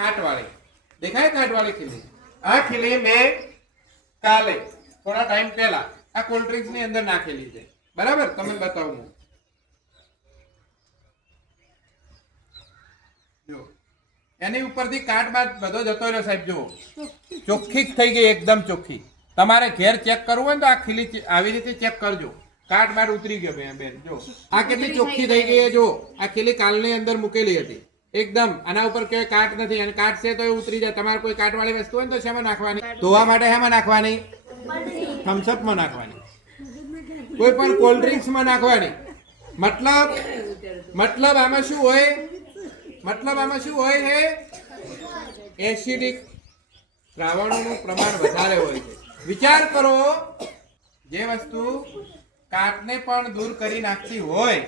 કાટવાળી દેખાય, કાટવાળી ખીલી. આ ખીલી મેં કાલે થોડા ટાઈમ પહેલા આ કોલ્ડ ડ્રિંક્સ ની અંદર નાખેલી છે, બરાબર? તમે બતાવું હું. જો એની ઉપરથી કાટ બાદ બધો જતો રહ્યો સાહેબ. જુઓ, ચોખ્ખી જ થઈ ગઈ, એકદમ ચોખ્ખી. તમારે ઘેર ચેક કરવું હોય ને તો આ ખીલી આવી રીતે ચેક કરજો. કાટ બાર ઉતરી ગયો બેન. જો આ કેટલી ચોખ્ખી થઈ ગઈ છે. જો આ ખીલી કાલની અંદર મૂકેલી હતી, એકદમ આના ઉપર કોઈ કાટ નથી, અને કાટ છે તો એ ઉતરી જાય. તમારે કોઈ કાટ વાળી વસ્તુ હોય ને તો શેમાં નાખવાની? ધોવા માટે શેમાં નાખવાની? થમ્સઅપ માં નાખવાની, કોઈ પણ કોલ્ડ ડ્રિંક્સ માં નાખવાની. મતલબ આમાં શું હોય? મતલબ આમાં શું હોય છે? એસિડિક દ્રાવણોનું પ્રમાણ વધારે હોય છે. વિચાર કરો, જે વસ્તુ કાટને પણ દૂર કરી નાખતી હોય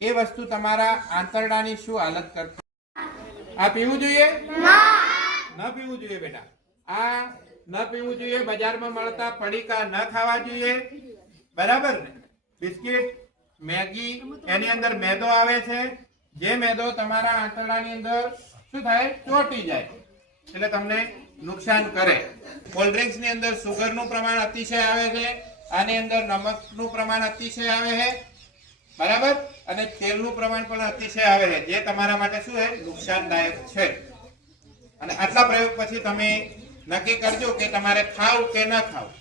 એ વસ્તુ તમારા આંતરડાની શું હાલત કરતી? આ પીવું જોઈએ? ન પીવું જોઈએ બેટા. આ ન પીવું જોઈએ. બજારમાં મળતા પડીકા ન ખાવા જોઈએ, બરાબર ને? બિસ્કિટ, મેગી, એની અંદર મેદો આવે છે. જે મેદો તમારા આંતરડાની અંદર શું થાય? ચોંટી જાય, એટલે તમને નુકસાન કરે. કોલ્ડ ડ્રિંક્સ ની અંદર સુગરનું પ્રમાણ અતિશય આવે છે, આની અંદર નમકનું પ્રમાણ અતિશય આવે છે, બરાબર? અને તેલનું પ્રમાણ પણ અતિશય આવે છે, જે તમારા માટે શું છે? નુકસાનદાયક છે. અને આટલા પ્રયોગ પછી તમે નક્કી કરજો કે તમારે ખાવું કે ન ખાવું.